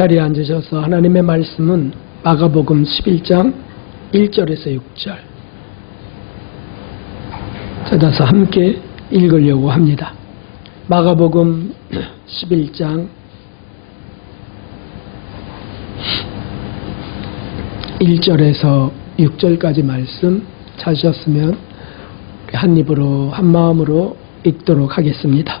자리에 앉으셔서 하나님의 말씀은 마가복음 11장 1절에서 6절 찾아서 함께 읽으려고 합니다. 마가복음 11장 1절에서 6절까지 말씀 찾으셨으면 한 입으로 한 마음으로 읽도록 하겠습니다.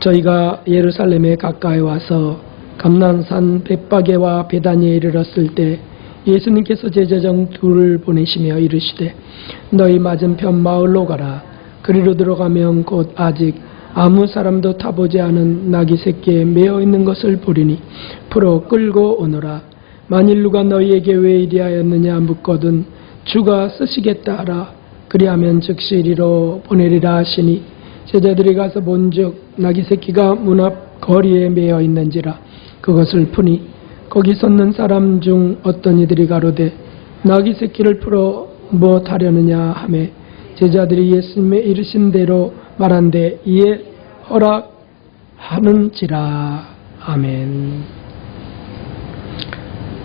저희가 예루살렘에 가까이 와서 감난산 벳바게와 베다니에 이르렀을 때 예수님께서 제자 중 둘을 보내시며 이르시되 너희 맞은편 마을로 가라. 그리로 들어가면 곧 아직 아무 사람도 타보지 않은 나귀 새끼에 매어 있는 것을 보리니 풀어 끌고 오너라. 만일 누가 너희에게 왜 이리하였느냐 묻거든 주가 쓰시겠다 하라. 그리하면 즉시 이리로 보내리라 하시니 제자들이 가서 본즉 나귀 새끼가 문 앞 거리에 매어 있는지라. 그것을 푸니 거기 섰는 사람 중 어떤 이들이 가로되 나귀 새끼를 풀어 무엇하려느냐 하매 제자들이 예수님의 이르신 대로 말한데 이에 허락하는지라. 아멘.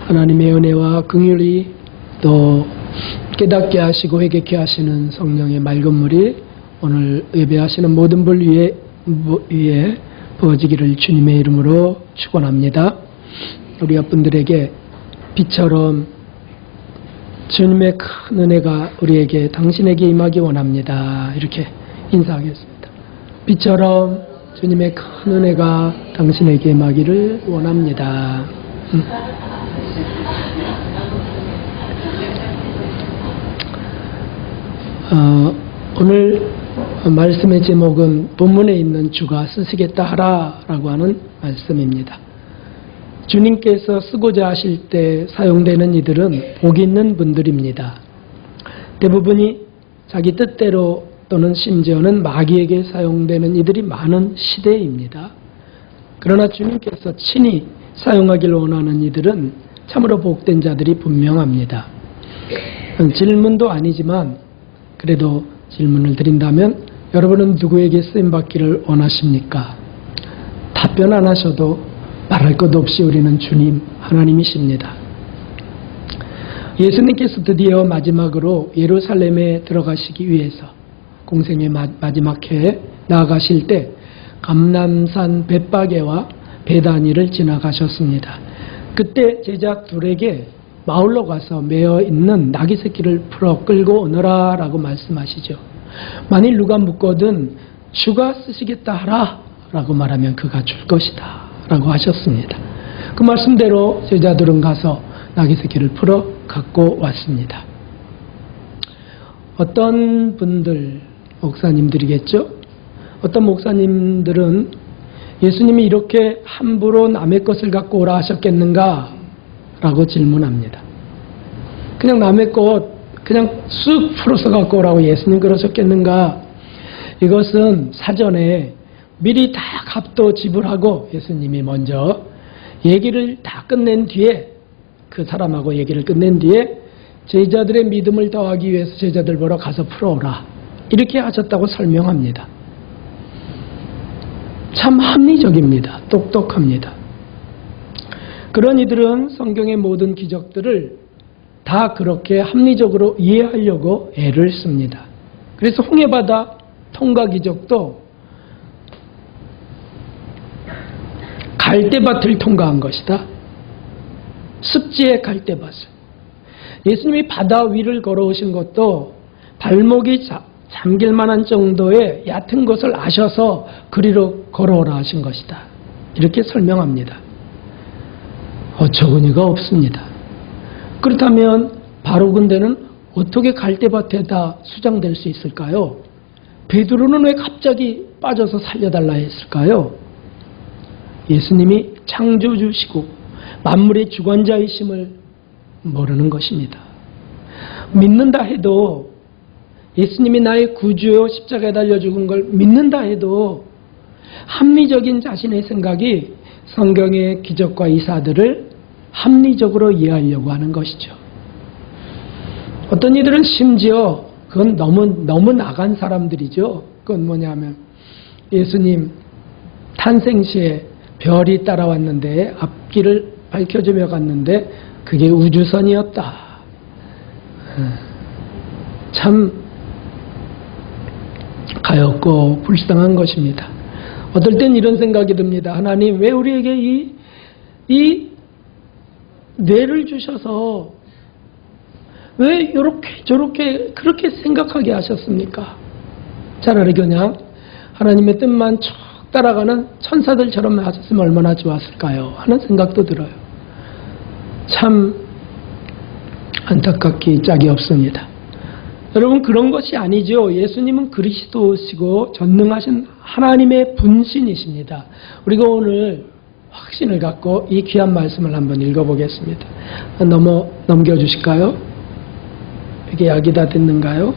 하나님의 은혜와 긍휼이 또 깨닫게 하시고 회개케 하시는 성령의 맑은 물이 오늘 예배하시는 모든 분 위에 부어지기를 주님의 이름으로 축원합니다. 우리 여러분들에게 빛처럼 주님의 큰 은혜가 우리에게 당신에게 임하기 원합니다. 이렇게 인사하겠습니다. 빛처럼 주님의 큰 은혜가 당신에게 임하기를 원합니다. 오늘 말씀의 제목은 본문에 있는 주가 쓰시겠다 하라라고 하는 말씀입니다. 주님께서 쓰고자 하실 때 사용되는 이들은 복 있는 분들입니다. 대부분이 자기 뜻대로 또는 심지어는 마귀에게 사용되는 이들이 많은 시대입니다. 그러나 주님께서 친히 사용하길 원하는 이들은 참으로 복된 자들이 분명합니다. 질문도 아니지만 그래도 질문을 드린다면 여러분은 누구에게 쓰임받기를 원하십니까? 답변 안 하셔도 말할 것 없이 우리는 주님 하나님이십니다. 예수님께서 드디어 마지막으로 예루살렘에 들어가시기 위해서 공생의 마지막 해에 나아가실 때 감람산 벳바게와 베다니를 지나가셨습니다. 그때 제자 둘에게 마을로 가서 매어 있는 나귀 새끼를 풀어 끌고 오너라 라고 말씀하시죠. 만일 누가 묻거든 주가 쓰시겠다 하라 라고 말하면 그가 줄 것이다 라고 하셨습니다. 그 말씀대로 제자들은 가서 나귀 새끼를 풀어 갖고 왔습니다. 어떤 분들, 목사님들이겠죠? 어떤 목사님들은 예수님이 이렇게 함부로 남의 것을 갖고 오라 하셨겠는가? 라고 질문합니다. 그냥 남의 것 그냥 쑥 풀어서 갖고 오라고 예수님 그러셨겠는가? 이것은 사전에 미리 다 값도 지불하고 예수님이 먼저 얘기를 다 끝낸 뒤에 그 사람하고 얘기를 끝낸 뒤에 제자들의 믿음을 더하기 위해서 제자들 보러 가서 풀어오라 이렇게 하셨다고 설명합니다. 참 합리적입니다. 똑똑합니다. 그런 이들은 성경의 모든 기적들을 다 그렇게 합리적으로 이해하려고 애를 씁니다. 그래서 홍해바다 통과 기적도 갈대밭을 통과한 것이다. 습지의 갈대밭을. 예수님이 바다 위를 걸어오신 것도 발목이 잠길 만한 정도의 얕은 것을 아셔서 그리로 걸어오라 하신 것이다. 이렇게 설명합니다. 어처구니가 없습니다. 그렇다면 바로 근데는 어떻게 갈대밭에다 수장될 수 있을까요? 베드로는 왜 갑자기 빠져서 살려달라 했을까요? 예수님이 창조주시고 만물의 주관자이심을 모르는 것입니다. 믿는다 해도 예수님이 나의 구주요 십자가에 달려 죽은 걸 믿는다 해도 합리적인 자신의 생각이 성경의 기적과 이사들을 합리적으로 이해하려고 하는 것이죠. 어떤 이들은 심지어 그건 너무 나간 사람들이죠. 그건 뭐냐면 예수님 탄생 시에 별이 따라왔는데 앞길을 밝혀지며 갔는데 그게 우주선이었다. 참 가엾고 불쌍한 것입니다. 어떨 땐 이런 생각이 듭니다. 하나님, 왜 우리에게 이 뇌를 주셔서 왜 이렇게 저렇게 그렇게 생각하게 하셨습니까? 차라리 그냥 하나님의 뜻만 쭉 따라가는 천사들처럼 하셨으면 얼마나 좋았을까요? 하는 생각도 들어요. 참 안타깝기 짝이 없습니다. 여러분, 그런 것이 아니죠. 예수님은 그리스도시고 전능하신 하나님의 분신이십니다. 우리가 오늘 확신을 갖고 이 귀한 말씀을 한번 읽어보겠습니다. 넘겨주실까요? 이게 약이 다 됐는가요?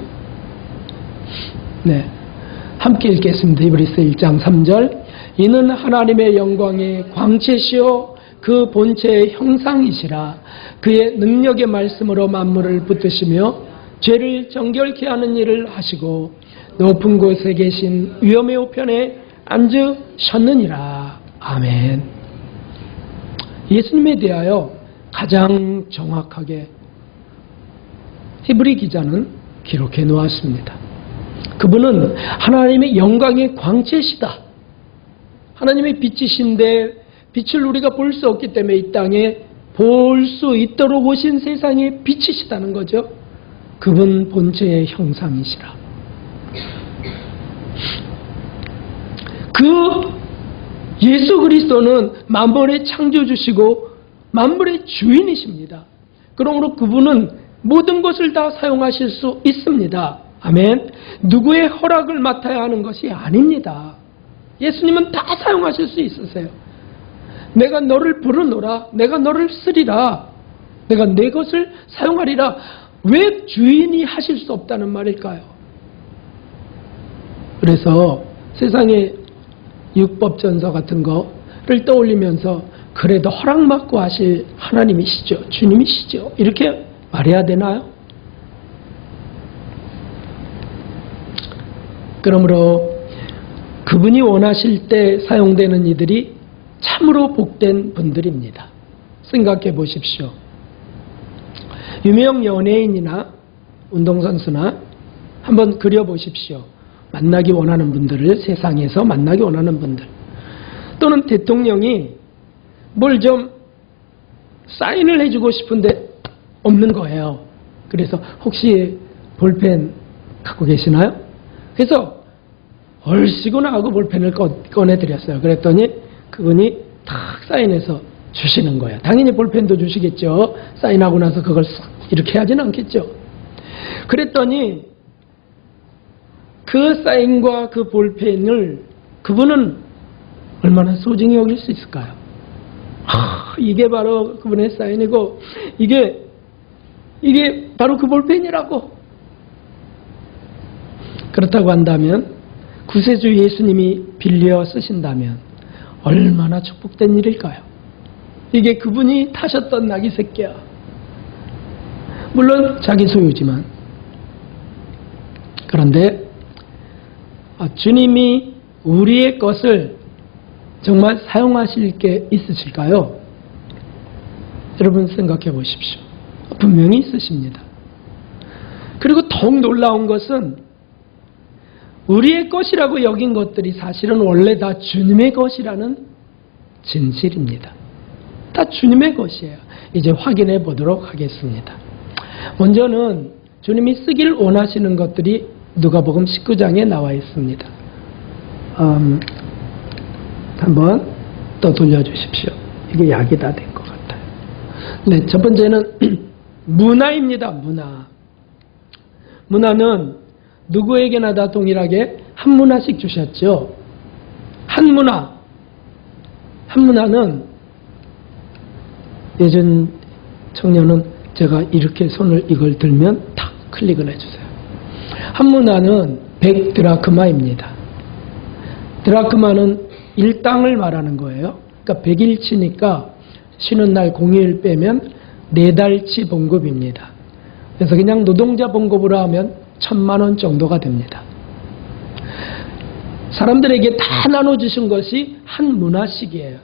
네, 함께 읽겠습니다. 히브리서 1장 3절. 이는 하나님의 영광의 광채시요 그 본체의 형상이시라. 그의 능력의 말씀으로 만물을 붙드시며 죄를 정결케 하는 일을 하시고 높은 곳에 계신 위엄의 우편에 앉으셨느니라. 아멘. 예수님에 대하여 가장 정확하게 히브리 기자는 기록해 놓았습니다. 그분은 하나님의 영광의 광채시다. 하나님의 빛이신데 빛을 우리가 볼 수 없기 때문에 이 땅에 볼 수 있도록 오신 세상의 빛이시다는 거죠. 그분 본체의 형상이시라. 그 예수 그리스도는 만물의 창조주시고 만물의 주인이십니다. 그러므로 그분은 모든 것을 다 사용하실 수 있습니다. 아멘. 누구의 허락을 맡아야 하는 것이 아닙니다. 예수님은 다 사용하실 수 있으세요. 내가 너를 부르노라, 내가 너를 쓰리라, 내가 내 것을 사용하리라. 왜 주인이 하실 수 없다는 말일까요? 그래서 세상에 율법전서 같은 거를 떠올리면서 그래도 허락받고 하실 하나님이시죠, 주님이시죠, 이렇게 말해야 되나요? 그러므로 그분이 원하실 때 사용되는 이들이 참으로 복된 분들입니다. 생각해 보십시오. 유명 연예인이나 운동선수나 한번 그려보십시오. 만나기 원하는 분들을, 세상에서 만나기 원하는 분들. 또는 대통령이 뭘 좀 사인을 해주고 싶은데 없는 거예요. 그래서 혹시 볼펜 갖고 계시나요? 그래서 얼씨구 나하고 볼펜을 꺼내드렸어요. 그랬더니 그분이 탁 사인해서 주시는 거예요. 당연히 볼펜도 주시겠죠. 사인하고 나서 그걸 싹 이렇게 하지는 않겠죠. 그랬더니 그 사인과 그 볼펜을 그분은 얼마나 소중히 여길 수 있을까요? 이게 바로 그분의 사인이고 이게 바로 그 볼펜이라고. 그렇다고 한다면 구세주 예수님이 빌려 쓰신다면 얼마나 축복된 일일까요? 이게 그분이 타셨던 낙이 새끼야. 물론 자기 소유지만. 그런데 주님이 우리의 것을 정말 사용하실 게 있으실까요? 여러분 생각해 보십시오. 분명히 있으십니다. 그리고 더욱 놀라운 것은 우리의 것이라고 여긴 것들이 사실은 원래 다 주님의 것이라는 진실입니다. 다 주님의 것이에요. 이제 확인해 보도록 하겠습니다. 먼저는 주님이 쓰길 원하시는 것들이 누가복음 19장에 나와 있습니다. 한번 또 돌려주십시오. 이게 약이 다 된 것 같아요. 네, 첫 번째는 문화입니다. 문화는 누구에게나 다 동일하게 한 문화씩 주셨죠. 한 문화는 예전 청년은 제가 이렇게 손을 이걸 들면 탁 클릭을 해주세요. 한 문화는 100드라크마입니다. 드라크마는 일당을 말하는 거예요. 그러니까 100일치니까 쉬는 날 공휴일 빼면 4달치 봉급입니다. 그래서 그냥 노동자 봉급으로 하면 1000만 원 정도가 됩니다. 사람들에게 다 나눠주신 것이 한 문화씩이에요.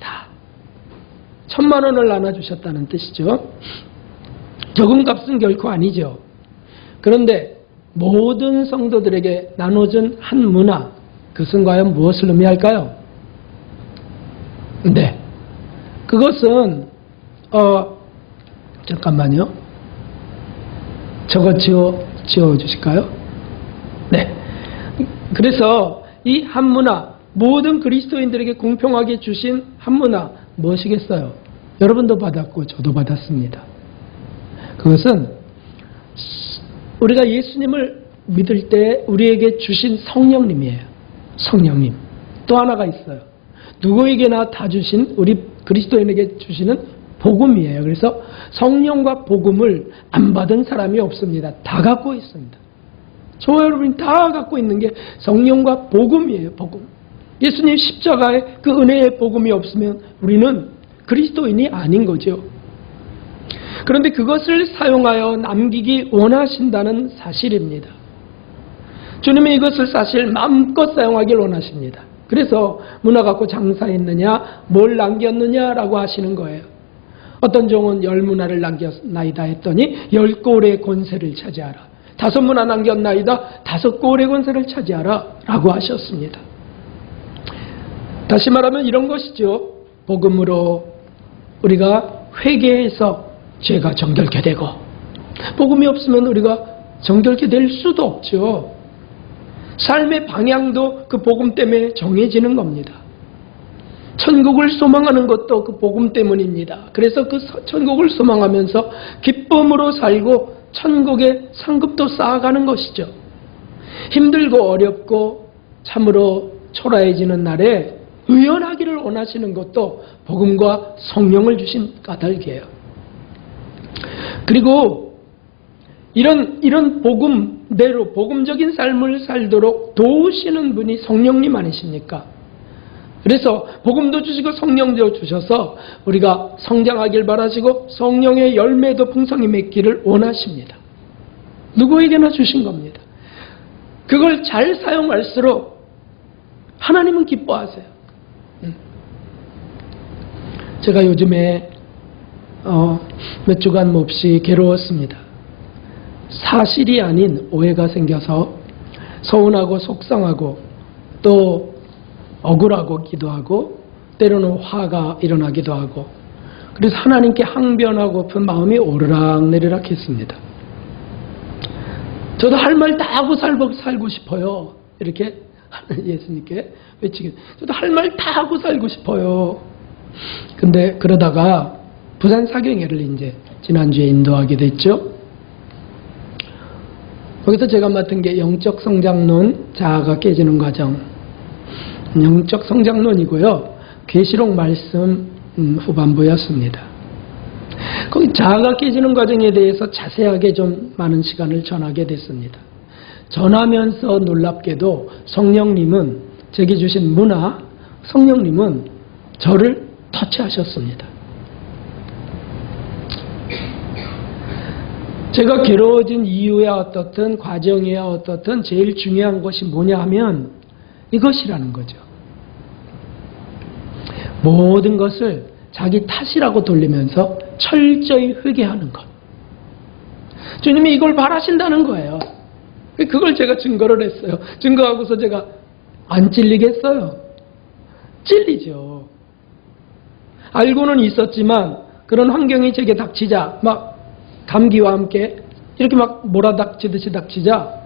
다. 1,000만 원을 나눠주셨다는 뜻이죠. 적은 값은 결코 아니죠. 그런데 모든 성도들에게 나눠준 한 문화, 그것은 과연 무엇을 의미할까요? 네, 그것은 잠깐만요. 저거 지워주실까요? 네. 그래서 이 한 문화, 모든 그리스도인들에게 공평하게 주신 한 문화 무엇이겠어요? 여러분도 받았고 저도 받았습니다. 그것은 우리가 예수님을 믿을 때 우리에게 주신 성령님이에요. 성령님. 또 하나가 있어요. 누구에게나 다 주신, 우리 그리스도인에게 주시는 복음이에요. 그래서 성령과 복음을 안 받은 사람이 없습니다. 다 갖고 있습니다. 저와 여러분이 다 갖고 있는 게 성령과 복음이에요. 복음. 예수님 십자가에 그 은혜의 복음이 없으면 우리는 그리스도인이 아닌 거죠. 그런데 그것을 사용하여 남기기 원하신다는 사실입니다. 주님이 이것을 사실 마음껏 사용하길 원하십니다. 그래서 문화 갖고 장사했느냐, 뭘 남겼느냐라고 하시는 거예요. 어떤 종은 10문화를 남겼나이다 했더니 10골의 권세를 차지하라. 5문화 남겼나이다, 5골의 권세를 차지하라 라고 하셨습니다. 다시 말하면 이런 것이죠. 복음으로 우리가 회개해서 죄가 정결케 되고, 복음이 없으면 우리가 정결케 될 수도 없죠. 삶의 방향도 그 복음 때문에 정해지는 겁니다. 천국을 소망하는 것도 그 복음 때문입니다. 그래서 그 천국을 소망하면서 기쁨으로 살고 천국의 상급도 쌓아가는 것이죠. 힘들고 어렵고 참으로 초라해지는 날에 의연하기를 원하시는 것도 복음과 성령을 주신 까닭이에요. 그리고 이런 복음대로 복음적인 삶을 살도록 도우시는 분이 성령님 아니십니까? 그래서 복음도 주시고 성령도 주셔서 우리가 성장하길 바라시고 성령의 열매도 풍성히 맺기를 원하십니다. 누구에게나 주신 겁니다. 그걸 잘 사용할수록 하나님은 기뻐하세요. 제가 요즘에 몇 주간 몹시 괴로웠습니다. 사실이 아닌 오해가 생겨서 서운하고 속상하고 또 억울하기도 하고 때로는 화가 일어나기도 하고, 그래서 하나님께 항변하고픈 마음이 오르락내리락 했습니다. 저도 할 말 다 하고 살고 싶어요. 이렇게 예수님께 외치게, 저도 할 말 다 하고 살고 싶어요. 근데 그러다가 부산 사경회를 이제 지난주에 인도하게 됐죠. 거기서 제가 맡은 게 영적 성장론, 자아가 깨지는 과정, 영적 성장론이고요. 계시록 말씀 후반부였습니다. 거기 자아가 깨지는 과정에 대해서 자세하게 좀 많은 시간을 전하게 됐습니다. 전하면서 놀랍게도 성령님은, 제게 주신 문화, 성령님은 저를 터치하셨습니다. 제가 괴로워진 이유야 어떻든 과정이야 어떻든 제일 중요한 것이 뭐냐 하면 이것이라는 거죠. 모든 것을 자기 탓이라고 돌리면서 철저히 회개하는 것. 주님이 이걸 바라신다는 거예요. 그걸 제가 증거를 했어요. 증거하고서 제가 안 찔리겠어요? 찔리죠. 알고는 있었지만 그런 환경이 제게 닥치자, 막 감기와 함께 이렇게 막 몰아닥치듯이 닥치자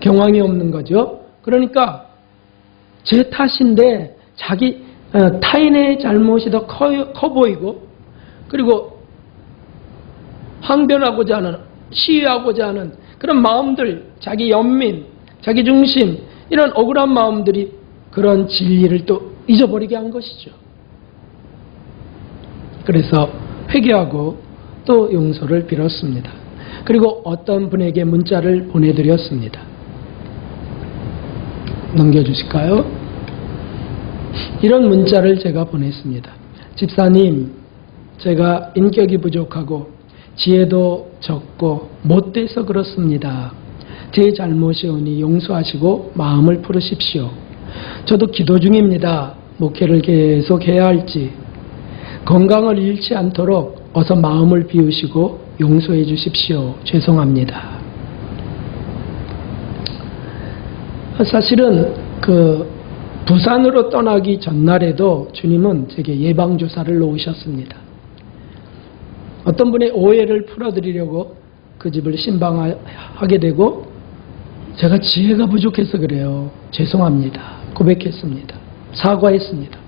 경황이 없는 거죠. 그러니까 제 탓인데 자기 타인의 잘못이 더 커 보이고, 그리고 항변하고자 하는, 시위하고자 하는 그런 마음들, 자기 연민, 자기 중심, 이런 억울한 마음들이 그런 진리를 또 잊어버리게 한 것이죠. 그래서 회개하고 또 용서를 빌었습니다. 그리고 어떤 분에게 문자를 보내드렸습니다. 넘겨주실까요? 이런 문자를 제가 보냈습니다. 집사님, 제가 인격이 부족하고 지혜도 적고 못돼서 그렇습니다. 제 잘못이오니 용서하시고 마음을 풀으십시오. 저도 기도 중입니다. 목회를 계속 해야 할지. 건강을 잃지 않도록 어서 마음을 비우시고 용서해 주십시오. 죄송합니다. 사실은 부산으로 떠나기 전날에도 주님은 제게 예방주사를 놓으셨습니다. 어떤 분의 오해를 풀어드리려고 그 집을 신방하게 되고 제가 지혜가 부족해서 그래요. 죄송합니다. 고백했습니다. 사과했습니다.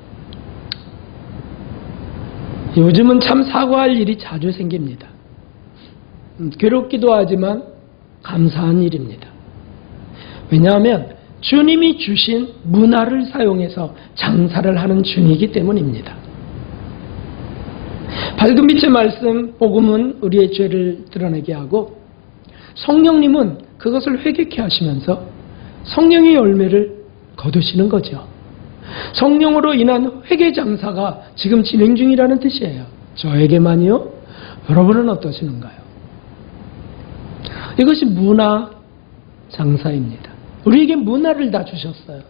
요즘은 참 사과할 일이 자주 생깁니다. 괴롭기도 하지만 감사한 일입니다. 왜냐하면 주님이 주신 문화를 사용해서 장사를 하는 중이기 때문입니다. 밝은 빛의 말씀, 복음은 우리의 죄를 드러내게 하고 성령님은 그것을 회개케 하시면서 성령의 열매를 거두시는 거죠. 성령으로 인한 회개 장사가 지금 진행 중이라는 뜻이에요. 저에게만이요? 여러분은 어떠시는가요? 이것이 문화 장사입니다. 우리에게 문화를 다 주셨어요.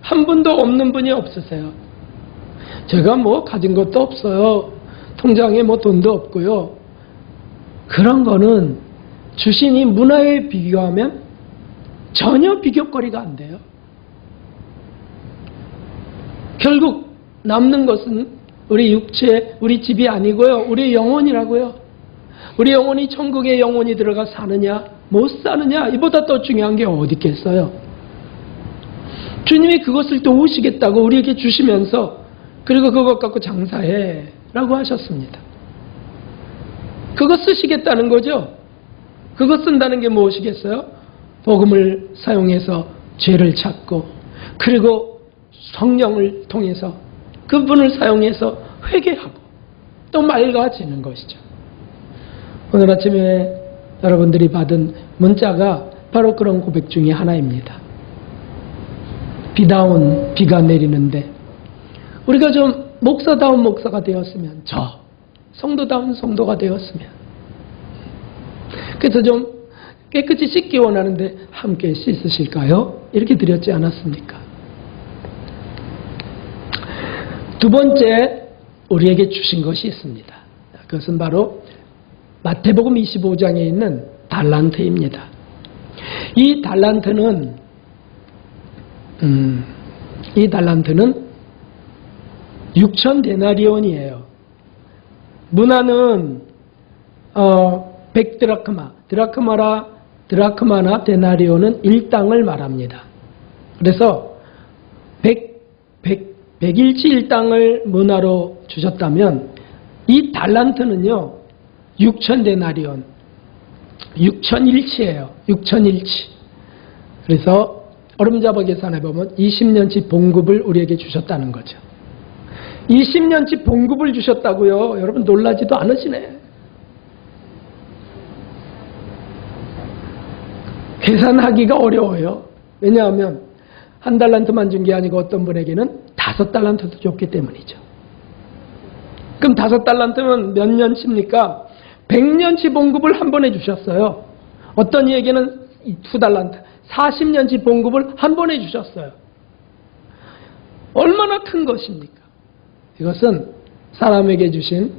한 분도 없는 분이 없으세요. 제가 가진 것도 없어요. 통장에 돈도 없고요. 그런 거는 주신 이 문화에 비교하면 전혀 비교거리가 안 돼요. 결국 남는 것은 우리 육체, 우리 집이 아니고요. 우리 영혼이라고요. 우리 영혼이 천국에 영혼이 들어가 사느냐 못 사느냐 이보다 더 중요한 게 어디 있겠어요. 주님이 그것을 도우시겠다고 우리에게 주시면서 그리고 그것 갖고 장사해 라고 하셨습니다. 그거 쓰시겠다는 거죠. 그거 쓴다는 게 무엇이겠어요? 복음을 사용해서 죄를 찾고 그리고 성령을 통해서 그분을 사용해서 회개하고 또 맑아지는 것이죠. 오늘 아침에 여러분들이 받은 문자가 바로 그런 고백 중에 하나입니다. 비가 내리는데 우리가 좀 목사다운 목사가 되었으면, 성도다운 성도가 되었으면, 그래서 좀 깨끗이 씻기 원하는데 함께 씻으실까요? 이렇게 드렸지 않았습니까? 두 번째 우리에게 주신 것이 있습니다. 그것은 바로 마태복음 25장에 있는 달란트입니다. 이 달란트는 6,000데나리온이에요. 문화는 100드라크마, 드라크마나 데나리온은 일당을 말합니다. 그래서 100일치 일당을 문화로 주셨다면 이 달란트는요 6,000데나리온, 6,000일치예요. 6,000일치. 그래서 어림잡아 계산해 보면 20년치 봉급을 우리에게 주셨다는 거죠. 20년치 봉급을 주셨다고요. 여러분 놀라지도 않으시네. 계산하기가 어려워요. 왜냐하면 한 달란트만 준 게 아니고 어떤 분에게는 5달란트도 줬기 때문이죠. 그럼 5달란트면 몇 년치입니까? 100년치 봉급을 한 번에 주셨어요. 어떤 이에게는 2달란트, 40년치 봉급을 한 번에 주셨어요. 얼마나 큰 것입니까? 이것은 사람에게 주신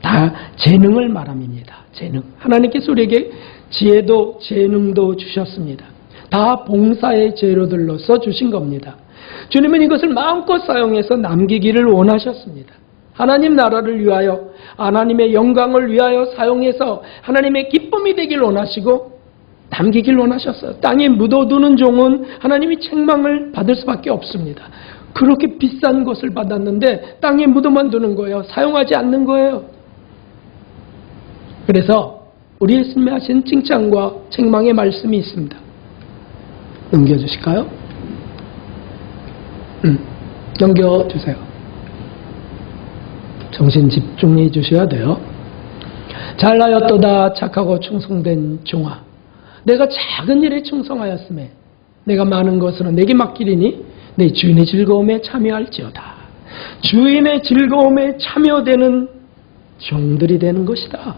다 재능을 말합니다. 재능. 하나님께서 우리에게 지혜도 재능도 주셨습니다. 다 봉사의 재료들로서 주신 겁니다. 주님은 이것을 마음껏 사용해서 남기기를 원하셨습니다. 하나님 나라를 위하여, 하나님의 영광을 위하여 사용해서 하나님의 기쁨이 되길 원하시고 남기길 원하셨어요. 땅에 묻어두는 종은 하나님이 책망을 받을 수밖에 없습니다. 그렇게 비싼 것을 받았는데 땅에 묻어만 두는 거예요. 사용하지 않는 거예요. 그래서 우리 예수님이 하신 칭찬과 책망의 말씀이 있습니다. 넘겨주실까요? 넘겨주세요. 정신 집중해 주셔야 돼요. 잘하였도다 착하고 충성된 종아, 내가 작은 일에 충성하였음에 내가 많은 것으로 내게 맡기리니 내 주인의 즐거움에 참여할지어다. 주인의 즐거움에 참여되는 종들이 되는 것이다.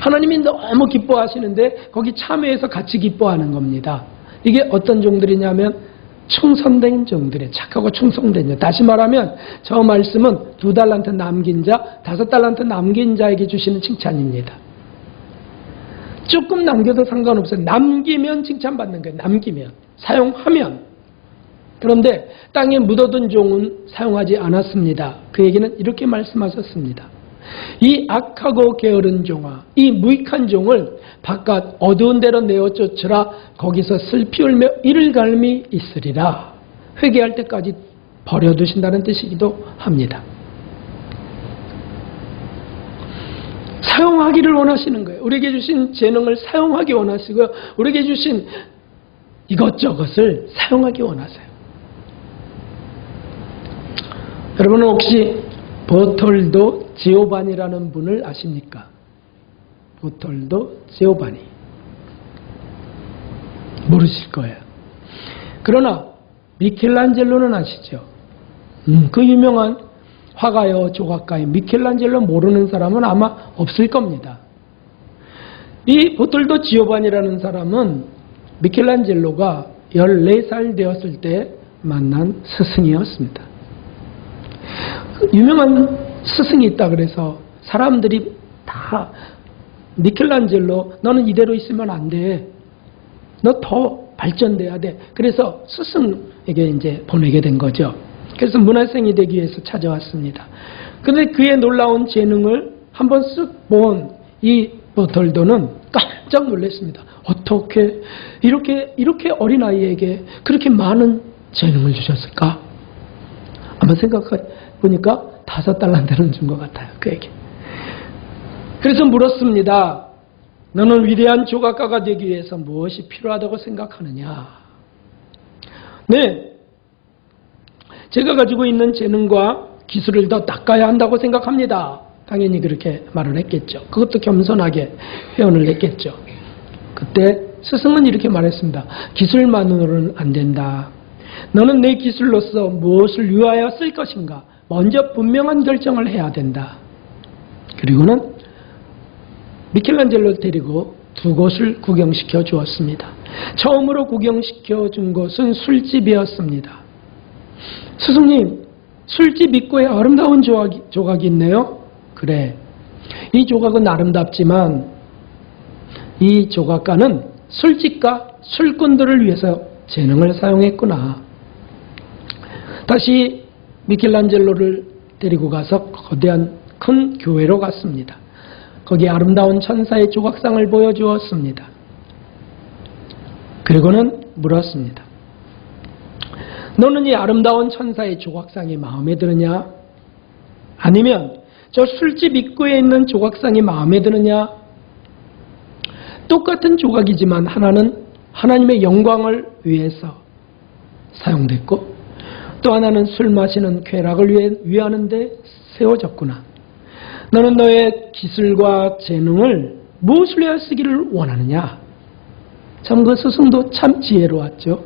하나님이 너무 기뻐하시는데 거기 참여해서 같이 기뻐하는 겁니다. 이게 어떤 종들이냐면 충성된 종들의 착하고 충성된 자. 다시 말하면 저 말씀은 2달란트 남긴 자, 5달란트 남긴 자에게 주시는 칭찬입니다. 조금 남겨도 상관없어요. 남기면 칭찬받는 거예요. 남기면. 사용하면. 그런데 땅에 묻어둔 종은 사용하지 않았습니다. 그 얘기는 이렇게 말씀하셨습니다. 이 악하고 게으른 종아, 이 무익한 종을 바깥 어두운 데로 내어 쫓으라. 거기서 슬피 울며 이를 갈미 있으리라. 회개할 때까지 버려두신다는 뜻이기도 합니다. 사용하기를 원하시는 거예요. 우리에게 주신 재능을 사용하기 원하시고요. 우리에게 주신 이것저것을 사용하기 원하세요. 여러분은 혹시 버톨도 지오바니라는 분을 아십니까? 버톨도 지오바니. 모르실 거예요. 그러나 미켈란젤로는 아시죠? 그 유명한 화가요 조각가의 미켈란젤로 모르는 사람은 아마 없을 겁니다. 이 버톨도 지오바니라는 사람은 미켈란젤로가 14살 되었을 때 만난 스승이었습니다. 유명한 스승이 있다 그래서 사람들이 다 미켈란젤로 너는 이대로 있으면 안 돼. 너 더 발전돼야 돼. 그래서 스승에게 이제 보내게 된 거죠. 그래서 문화생이 되기 위해서 찾아왔습니다. 그런데 그의 놀라운 재능을 한번 쓱 본 이 버톨도는 깜짝 놀랐습니다. 어떻게 이렇게 어린아이에게 그렇게 많은 재능을 주셨을까? 한번 생각해 보니까 5달란트는 준 것 같아요. 그에게. 그래서 물었습니다. 너는 위대한 조각가가 되기 위해서 무엇이 필요하다고 생각하느냐? 네, 제가 가지고 있는 재능과 기술을 더 닦아야 한다고 생각합니다. 당연히 그렇게 말을 했겠죠. 그것도 겸손하게 회언을 했겠죠. 그때 스승은 이렇게 말했습니다. 기술만으로는 안 된다. 너는 내 기술로서 무엇을 위하여 쓸 것인가? 먼저 분명한 결정을 해야 된다. 그리고는 미켈란젤로를 데리고 2곳을 구경시켜 주었습니다. 처음으로 구경시켜 준 곳은 술집이었습니다. 스승님, 술집 입구에 아름다운 조각이 있네요. 그래, 이 조각은 아름답지만 이 조각가는 술집과 술꾼들을 위해서 재능을 사용했구나. 다시 미켈란젤로를 데리고 가서 거대한 큰 교회로 갔습니다. 거기에 아름다운 천사의 조각상을 보여주었습니다. 그리고는 물었습니다. 너는 이 아름다운 천사의 조각상이 마음에 드느냐? 아니면 저 술집 입구에 있는 조각상이 마음에 드느냐? 똑같은 조각이지만 하나는 하나님의 영광을 위해서 사용됐고 또 하나는 술 마시는 쾌락을 위하는 데 세워졌구나. 너는 너의 기술과 재능을 무엇을 위하여 쓰기를 원하느냐? 참 그 스승도 참 지혜로웠죠.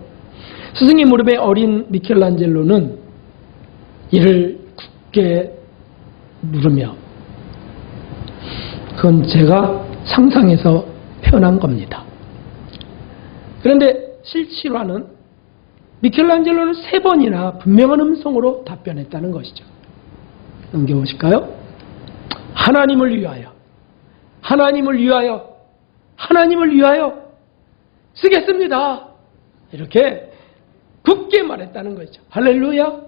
스승의 무릎에 어린 미켈란젤로는 이를 굳게 물으며 그건 제가 상상해서 표현한 겁니다. 그런데 실실화는 미켈란젤로는 3번이나 분명한 음성으로 답변했다는 것이죠. 넘겨보실까요? 하나님을 위하여, 하나님을 위하여, 하나님을 위하여 쓰겠습니다. 이렇게 굳게 말했다는 거죠. 할렐루야.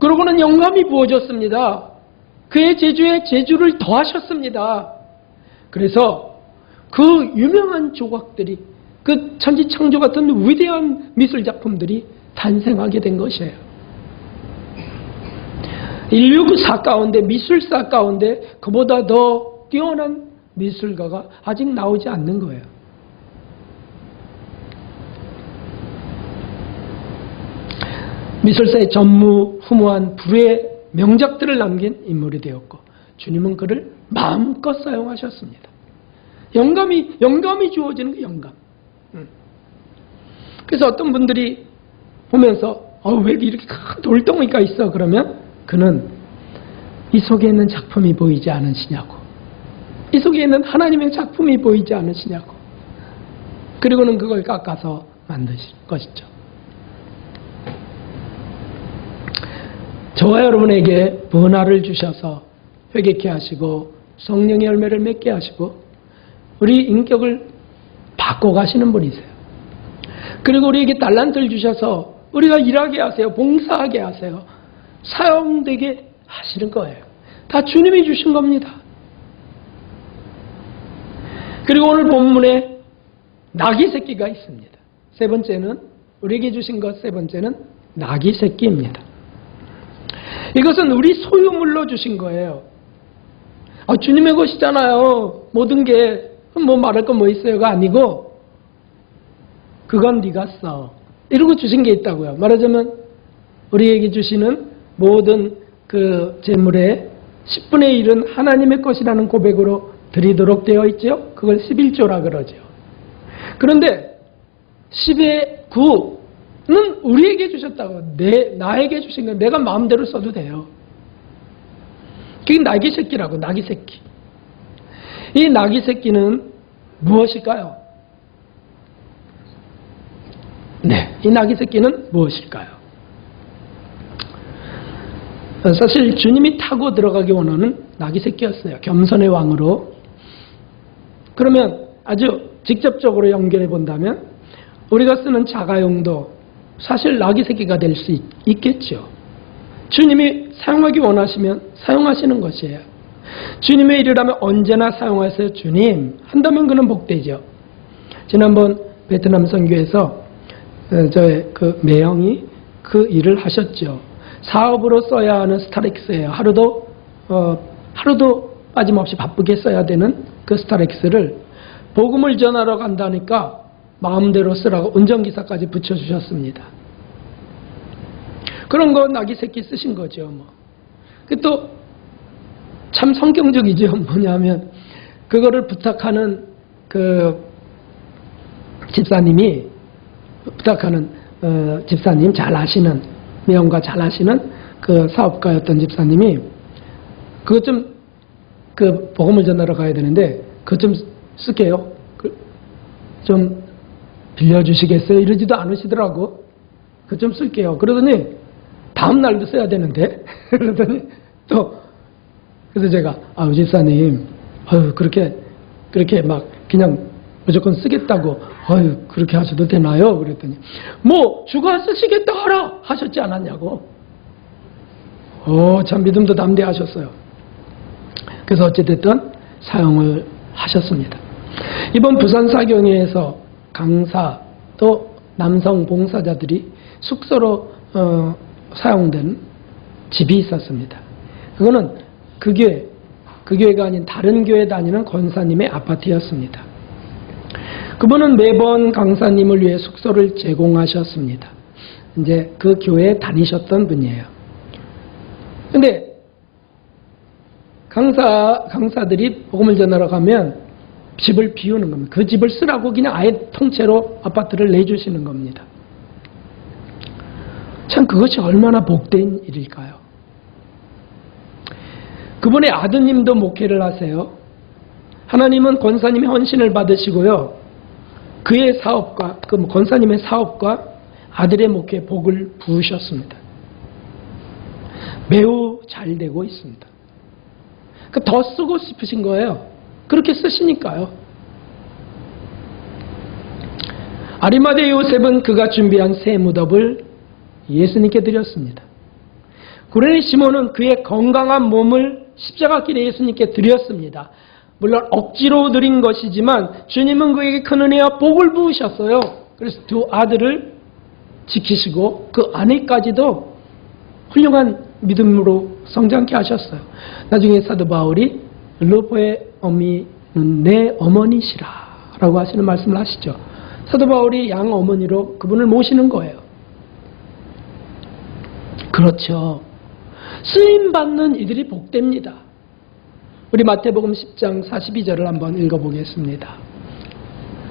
그러고는 영감이 부어졌습니다. 그의 재주에 재주를 더하셨습니다. 그래서 그 유명한 조각들이, 그 천지창조 같은 위대한 미술작품들이 탄생하게 된 것이에요. 인류사 가운데, 미술사 가운데 그보다 더 뛰어난 미술가가 아직 나오지 않는 거예요. 미술사의 전무후무한 불후의 명작들을 남긴 인물이 되었고 주님은 그를 마음껏 사용하셨습니다. 영감이 주어지는 그 영감. 그래서 어떤 분들이 보면서 왜 이렇게 큰 돌덩이가 있어? 그러면 그는 이 속에 있는 작품이 보이지 않으시냐고. 이 속에 있는 하나님의 작품이 보이지 않으시냐고. 그리고는 그걸 깎아서 만드실 것이죠. 저와 여러분에게 번화를 주셔서 회개케 하시고 성령의 열매를 맺게 하시고 우리 인격을 바꿔가시는 분이세요. 그리고 우리에게 달란트를 주셔서 우리가 일하게 하세요. 봉사하게 하세요. 사용되게 하시는 거예요. 다 주님이 주신 겁니다. 그리고 오늘 본문에 나귀 새끼가 있습니다. 세 번째는 우리에게 주신 것 세 번째는 나귀 새끼입니다. 이것은 우리 소유물로 주신 거예요. 주님의 것이잖아요. 모든 게 뭐 말할 건 뭐 있어요가 아니고 그건 네가 써. 이러고 주신 게 있다고요. 말하자면 우리에게 주시는 모든 그 재물의 10분의 1은 하나님의 것이라는 고백으로 드리도록 되어 있죠. 그걸 11조라 그러죠. 그런데 10의 9는 우리에게 주셨다고. 나에게 주신 건 내가 마음대로 써도 돼요. 그게 나귀 새끼라고. 나귀 새끼. 이 나귀 새끼는 무엇일까요? 네, 이 나귀 새끼는 무엇일까요? 사실 주님이 타고 들어가기 원하는 나귀 새끼였어요. 겸손의 왕으로. 그러면 아주 직접적으로 연결해 본다면 우리가 쓰는 자가용도 사실 나귀 새끼가 될 수 있겠죠. 주님이 사용하기 원하시면 사용하시는 것이에요. 주님의 일이라면 언제나 사용하세요. 주님 한다면 그는 복되죠. 지난번 베트남 선교에서 저의 그 매형이 그 일을 하셨죠. 사업으로 써야 하는 스타렉스예요. 하루도 빠짐없이 바쁘게 써야 되는 그 스타렉스를 복음을 전하러 간다니까 마음대로 쓰라고 운전기사까지 붙여주셨습니다. 그런 거 나귀 새끼 쓰신 거죠. 뭐. 또 참 성경적이죠. 뭐냐면 그거를 부탁하는 그 집사님이 집사님 잘 아시는 매형과 잘 아시는 그 사업가였던 집사님이 그것 좀 그 복음을 전하러 가야 되는데 그것 좀 쓸게요. 좀 빌려주시겠어요? 이러지도 않으시더라고. 그것 좀 쓸게요. 그러더니 다음 날도 써야 되는데 그러더니 또 그래서 제가 집사님 그렇게 막 그냥 무조건 쓰겠다고 그렇게 하셔도 되나요? 그랬더니 뭐 주가 쓰시겠다 하라 하셨지 않았냐고. 참 믿음도 담대하셨어요. 그래서 어찌됐든 사용을 하셨습니다. 이번 부산사경회에서 강사 또 남성 봉사자들이 숙소로 사용된 집이 있었습니다. 그거는 그 교회가 아닌 다른 교회 다니는 권사님의 아파트였습니다. 그분은 매번 강사님을 위해 숙소를 제공하셨습니다. 이제 그 교회에 다니셨던 분이에요. 근데 강사들이 복음을 전하러 가면 집을 비우는 겁니다. 그 집을 쓰라고 그냥 아예 통째로 아파트를 내주시는 겁니다. 참 그것이 얼마나 복된 일일까요? 그분의 아드님도 목회를 하세요. 하나님은 권사님의 헌신을 받으시고요. 그의 사업과 그 권사님의 사업과 아들의 목회에 복을 부으셨습니다. 매우 잘 되고 있습니다. 더 쓰고 싶으신 거예요. 그렇게 쓰시니까요. 아리마대 요셉은 그가 준비한 새 무덤을 예수님께 드렸습니다. 구레네 시몬은 그의 건강한 몸을 십자가길에 예수님께 드렸습니다. 물론 억지로 드린 것이지만 주님은 그에게 큰 은혜와 복을 부으셨어요. 그래서 두 아들을 지키시고 그 아내까지도 훌륭한 믿음으로 성장케 하셨어요. 나중에 사도 바울이 루포의 어미는 내 어머니시라 라고 하시는 말씀을 하시죠. 사도 바울이 양 어머니로 그분을 모시는 거예요. 그렇죠. 쓰임받는 이들이 복됩니다. 우리 마태복음 10장 42절을 한번 읽어보겠습니다.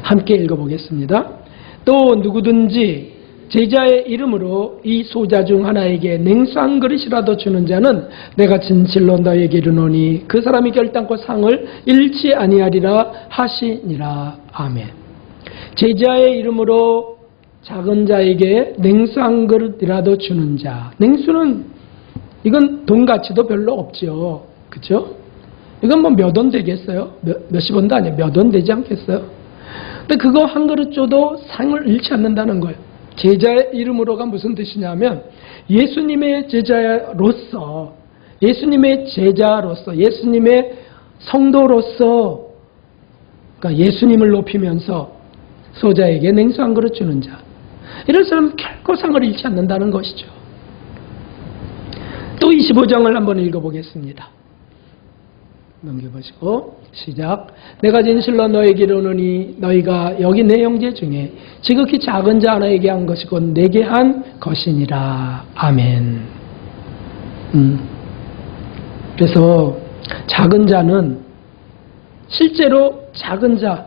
함께 읽어보겠습니다. 또 누구든지 제자의 이름으로 이 소자 중 하나에게 냉수 한 그릇이라도 주는 자는 내가 진실로 너에게 이르노니 그 사람이 결단코 상을 잃지 아니하리라 하시니라. 아멘. 제자의 이름으로 작은 자에게 냉수 한 그릇이라도 주는 자. 냉수는 이건 돈 가치도 별로 없죠. 그렇죠? 이건 뭐 몇 원 되겠어요? 몇십 원도 아니에요. 몇 원 되지 않겠어요? 근데 그거 한 그릇 줘도 상을 잃지 않는다는 거예요. 제자의 이름으로가 무슨 뜻이냐면 예수님의 제자로서, 예수님의 성도로서, 그러니까 예수님을 높이면서 소자에게 냉수 한 그릇 주는 자. 이런 사람은 결코 상을 잃지 않는다는 것이죠. 또 25장을 한번 읽어보겠습니다. 넘겨보시고 시작. 내가 진실로 너에게 이르노니 너희가 여기 내 형제 중에 지극히 작은 자 하나에게 한 것이 곧 내게 한 것이니라. 아멘. 그래서 작은 자는 실제로 작은 자,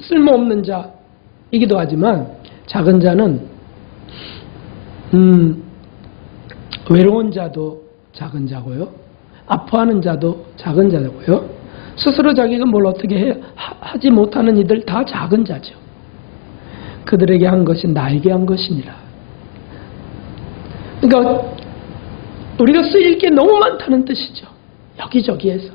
쓸모없는 자이기도 하지만 작은 자는 외로운 자도 작은 자고요. 아파하는 자도 작은 자고요. 스스로 자기가 뭘 어떻게 하지 못하는 이들 다 작은 자죠. 그들에게 한 것이 나에게 한 것이니라. 그러니까 우리가 쓰일 게 너무 많다는 뜻이죠. 여기저기에서.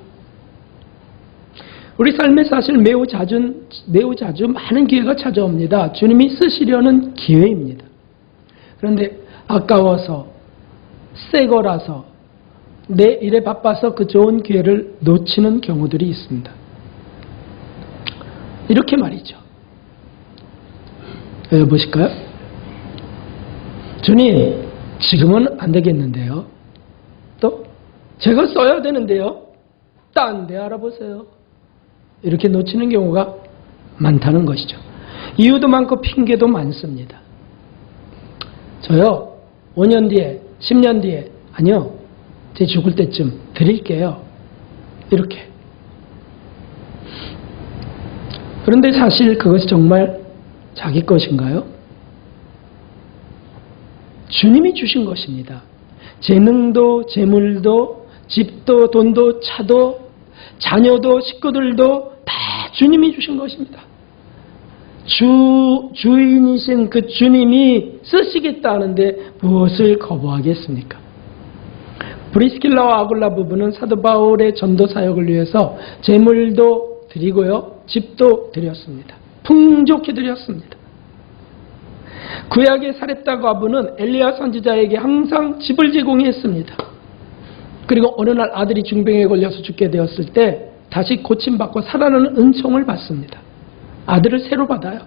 우리 삶에 사실 매우 자주 많은 기회가 찾아옵니다. 주님이 쓰시려는 기회입니다. 그런데 아까워서, 새 거라서, 내 일에 바빠서 그 좋은 기회를 놓치는 경우들이 있습니다. 이렇게 말이죠. 보실까요? 주님, 지금은 안 되겠는데요. 또 제가 써야 되는데요. 딴 데 알아보세요. 이렇게 놓치는 경우가 많다는 것이죠. 이유도 많고 핑계도 많습니다. 저요, 5년 뒤에, 10년 뒤에, 아니요, 제 죽을 때쯤 드릴게요. 이렇게. 그런데 사실 그것이 정말 자기 것인가요? 주님이 주신 것입니다. 재능도, 재물도, 집도, 돈도, 차도, 자녀도, 식구들도 다 주님이 주신 것입니다. 주인이신 그 주님이 쓰시겠다 하는데 무엇을 거부하겠습니까? 브리스킬라와 아굴라 부부는 사도 바울의 전도 사역을 위해서 재물도 드리고요, 집도 드렸습니다. 풍족히 드렸습니다. 구약의 사렙다 과부는 엘리야 선지자에게 항상 집을 제공했습니다. 그리고 어느 날 아들이 중병에 걸려서 죽게 되었을 때 다시 고침받고 살아나는 은총을 받습니다. 아들을 새로 받아요.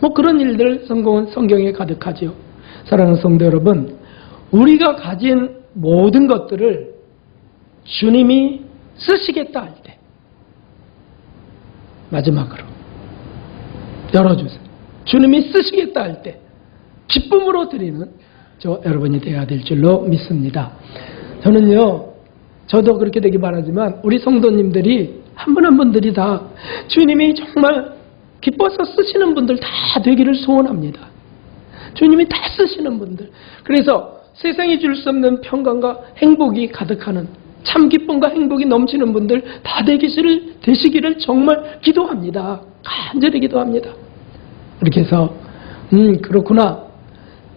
뭐 그런 일들 성경에 가득하죠. 사랑하는 성도 여러분, 우리가 가진 모든 것들을 주님이 쓰시겠다 할 때, 마지막으로 열어주세요. 주님이 쓰시겠다 할 때 기쁨으로 드리는 저 여러분이 되어야 될 줄로 믿습니다. 저는요, 저도 그렇게 되기 바라지만 우리 성도님들이 한 분 한 분들이 다 주님이 정말 기뻐서 쓰시는 분들 다 되기를 소원합니다. 주님이 다 쓰시는 분들. 그래서 세상이 줄 수 없는 평강과 행복이 가득하는, 참 기쁨과 행복이 넘치는 분들 다 되시기를 정말 기도합니다. 간절히 기도합니다. 이렇게 해서 그렇구나.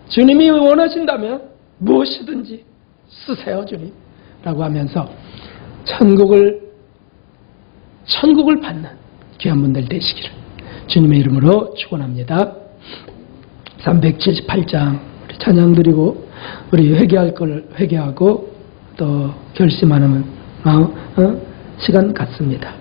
주님이 원하신다면 무엇이든지 쓰세요, 주님. 라고 하면서 천국을 받는 귀한 분들 되시기를 주님의 이름으로 축원합니다. 378장 우리 찬양 드리고 우리 회개할 걸 회개하고 또 결심하는 시간 같습니다.